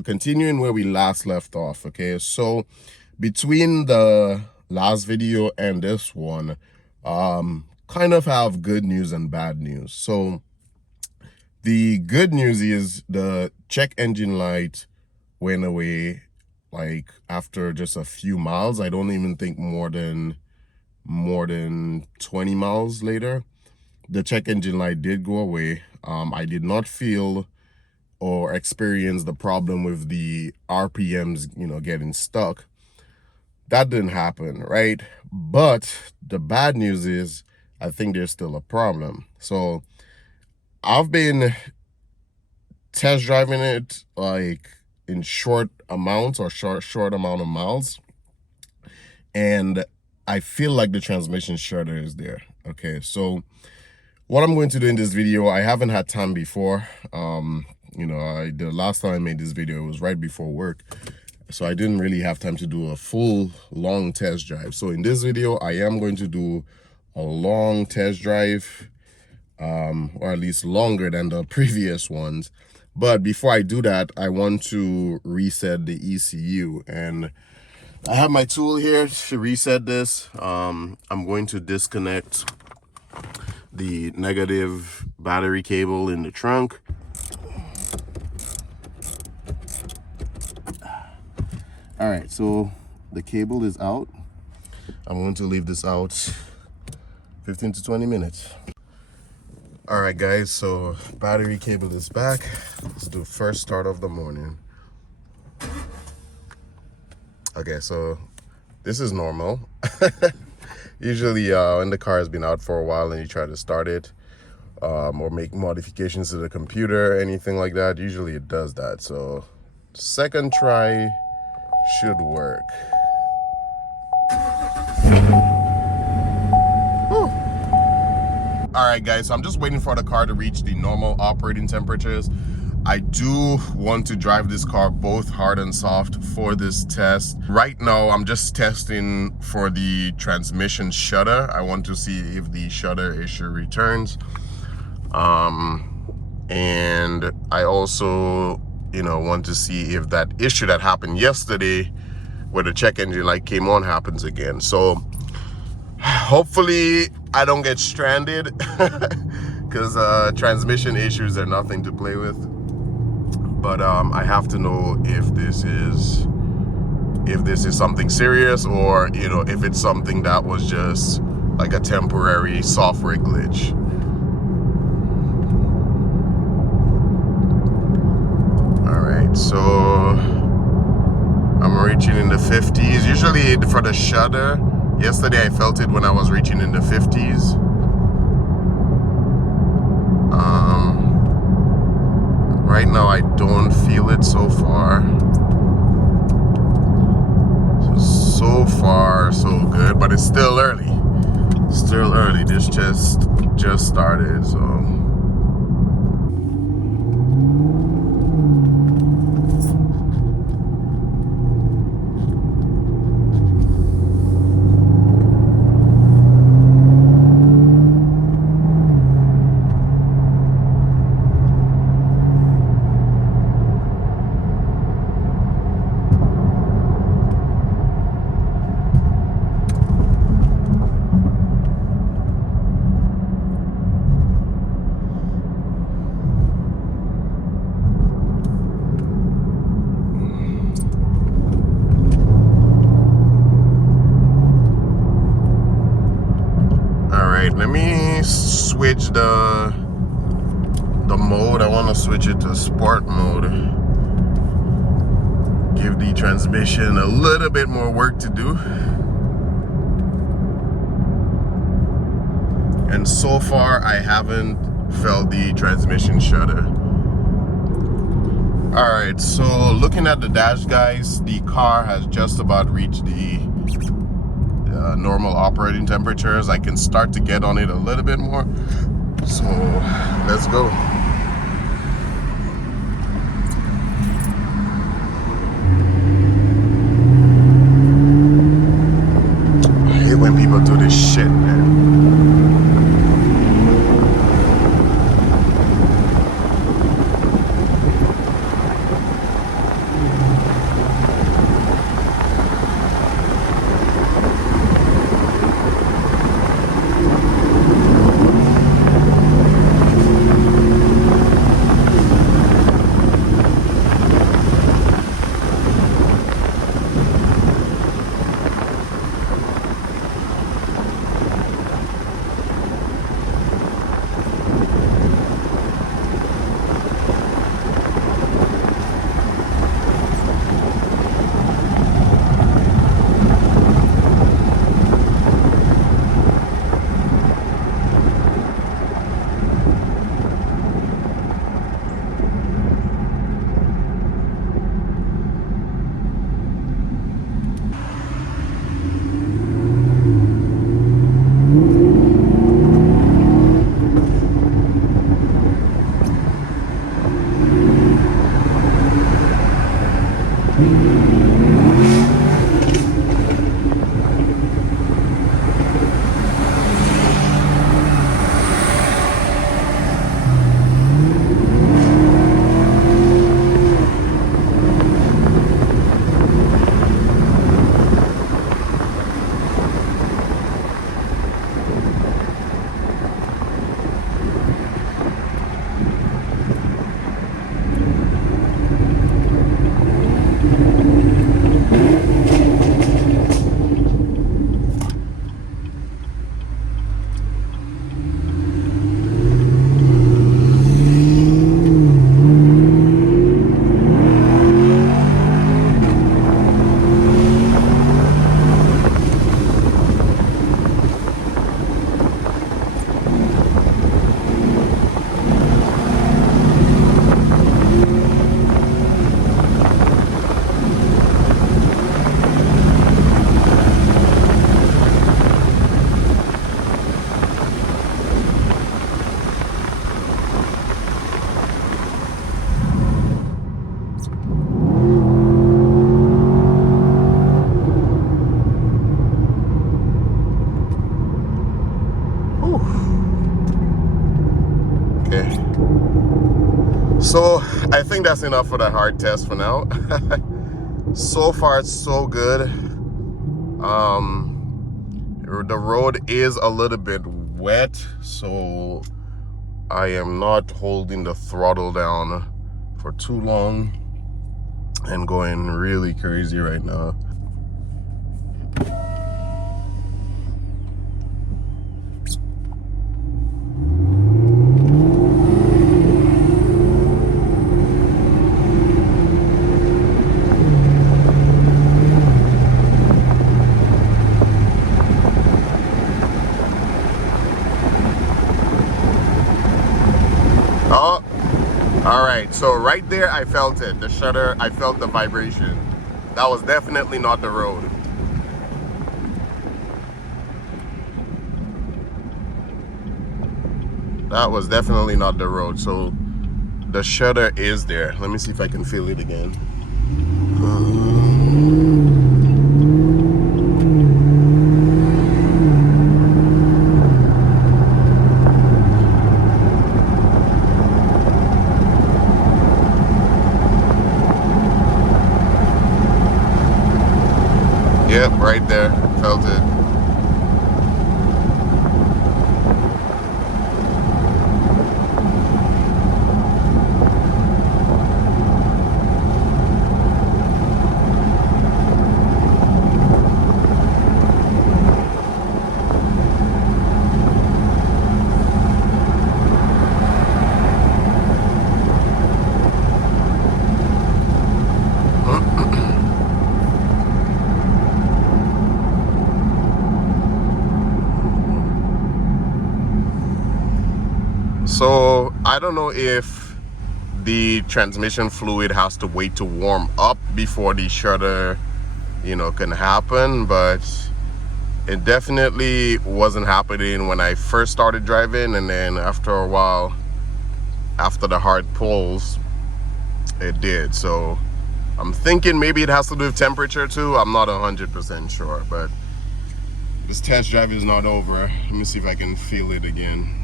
so continuing where we last left off, okay? So between the last video and this one, kind of have good news and bad news. So the good news is the check engine light went away like after just a few miles. I don't even think more than 20 miles later, the check engine light did go away. I did not feel or experience the problem with the RPMs, getting stuck. That didn't happen, right? But the bad news is I think there's still a problem. So I've been test driving it like in short amounts or short amount of miles, and I feel like the transmission shudder is there. Okay, so what I'm going to do in this video, I haven't had time before. The last time I made this video, it was right before work, so I didn't really have time to do a full long test drive. So in this video, I am going to do a long test drive, or at least longer than the previous ones. But before I do that, I want to reset the ECU, and I have my tool here to reset this. I'm going to disconnect the negative battery cable in the trunk. All right, so the cable is out. I'm going to leave this out 15 to 20 minutes. All right, guys, so battery cable is back. Let's do first start of the morning. Okay, so this is normal. Usually when the car has been out for a while and you try to start it, or make modifications to the computer, anything like that, usually it does that. So second try should work. Whew. All right, guys, so I'm just waiting for the car to reach the normal operating temperatures. I do want to drive this car both hard and soft for this test. Right now, I'm just testing for the transmission shudder. I want to see if the shudder issue returns. And I also, want to see if that issue that happened yesterday where the check engine light came on happens again. So hopefully I don't get stranded because transmission issues are nothing to play with. But I have to know if this is something serious, or if it's something that was just like a temporary software glitch. All right, so I'm reaching in the 50s. Usually for the shudder, yesterday I felt it when I was reaching in the 50s. Right now I don't feel it so far. So far so good, but it's still early. Still early. This just started, so. Let me switch the mode. I want to switch it to sport mode. Give the transmission a little bit more work to do. And so far I haven't felt the transmission shudder. All right, so looking at the dash, guys, the car has just about reached the normal operating temperatures. I can start to get on it a little bit more, so let's go. I hate when people do this shit, man. Okay. So I think that's enough for the hard test for now. So far, so good. The road is a little bit wet, so I am not holding the throttle down for too long and going really crazy right now. Oh, all right. So right there, I felt it. The shutter, I felt the vibration. That was definitely not the road. That was definitely not the road. So the shutter is there. Let me see if I can feel it again. Yep, right there. Felt it. So I don't know if the transmission fluid has to wait to warm up before the shutter, can happen, but it definitely wasn't happening when I first started driving, and then after a while, after the hard pulls, it did. So I'm thinking maybe it has to do with temperature too. I'm not 100% sure, but this test drive is not over. Let me see if I can feel it again.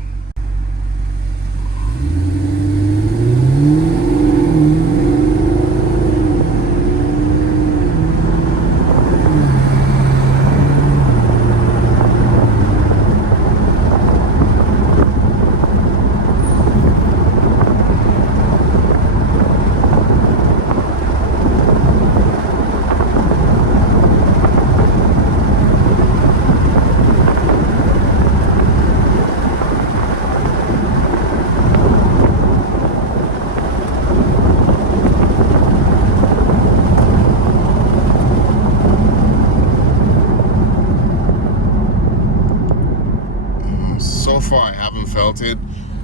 So far I haven't felt it.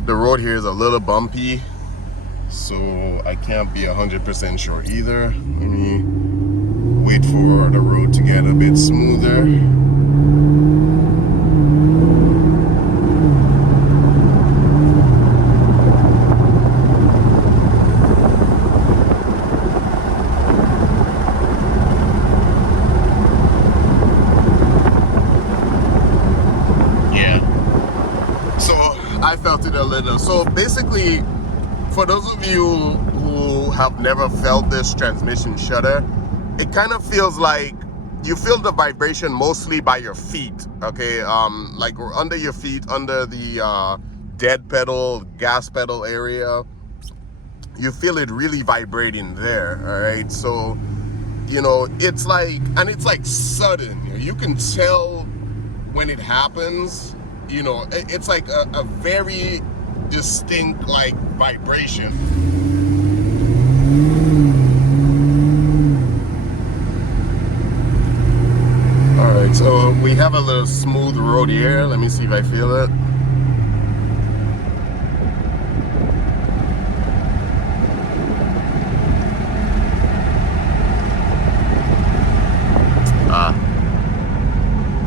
The road here is a little bumpy, so I can't be 100% sure either. Let me wait for the road to get a bit smoother. little. So basically, for those of you who have never felt this transmission shudder, it kind of feels like you feel the vibration mostly by your feet, okay? Like under your feet, under the dead pedal, gas pedal area. You feel it really vibrating there, all right? So, you know, it's like, and it's like sudden. You can tell when it happens, you know, it's like a very distinct like vibration. All right, so we have a little smooth road here. Let me see if I feel it.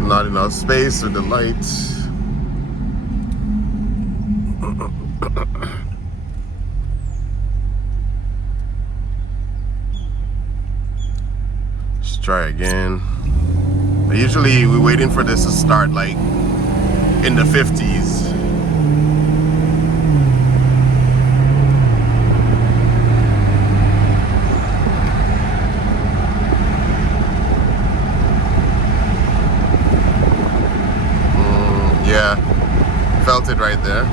Not enough space with the lights. Let's try again. Usually we're waiting for this to start like in the 50s. Yeah, felt it right there.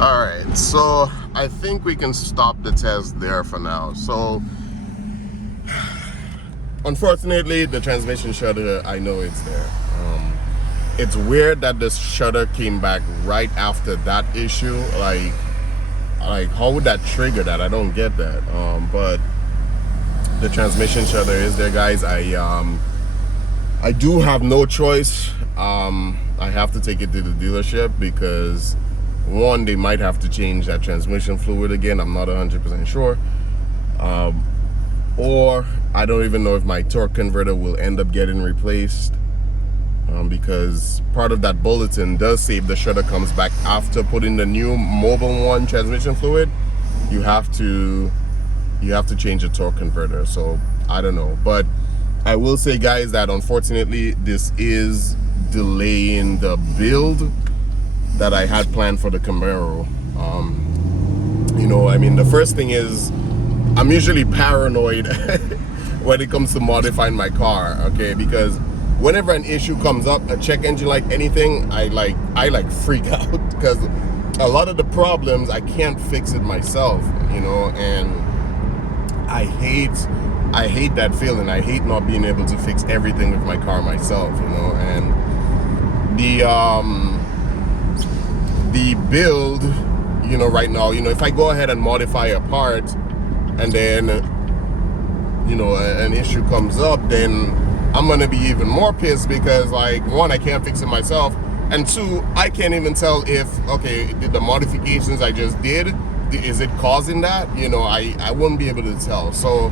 All right, so I think we can stop the test there for now. So unfortunately, the transmission shudder, I know it's there. It's weird that the shudder came back right after that issue. Like how would that trigger that? I don't get that. But the transmission shudder is there, guys. I do have no choice. I have to take it to the dealership because one, they might have to change that transmission fluid again. I'm not 100% sure. Or I don't even know if my torque converter will end up getting replaced, because part of that bulletin does say if the shudder comes back after putting the new Mobil 1 transmission fluid, you have to change the torque converter. So I don't know, but I will say, guys, that unfortunately this is delaying the build that I had planned for the Camaro. You know, I mean, the first thing is I'm usually paranoid when it comes to modifying my car, okay? Because whenever an issue comes up, a check engine light, anything, I freak out because a lot of the problems I can't fix it myself, you know, and I hate that feeling. I hate not being able to fix everything with my car myself, you know. And the build, you know, right now, you know, if I go ahead and modify a part and then, you know, an issue comes up, then I'm gonna be even more pissed because, like, one, I can't fix it myself, and two, I can't even tell if, okay, the modifications I just did, is it causing that? You know, I wouldn't be able to tell. So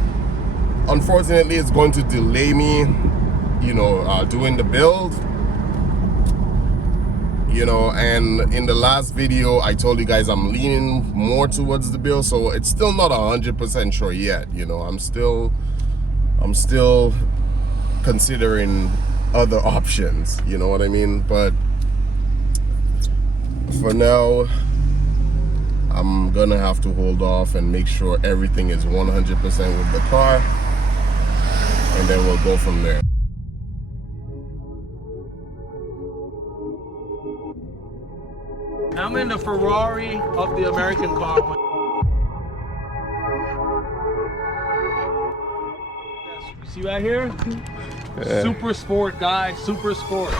unfortunately, it's going to delay me, you know, doing the build. You know, and in the last video I told you guys I'm leaning more towards the build, so it's still not 100% sure yet. You know, I'm still considering other options, you know what I mean? But for now, I'm gonna have to hold off and make sure everything is 100% with the car, and then we'll go from there. I'm in the Ferrari of the American car. See right here? Yeah. Super sport, guys. Super sport.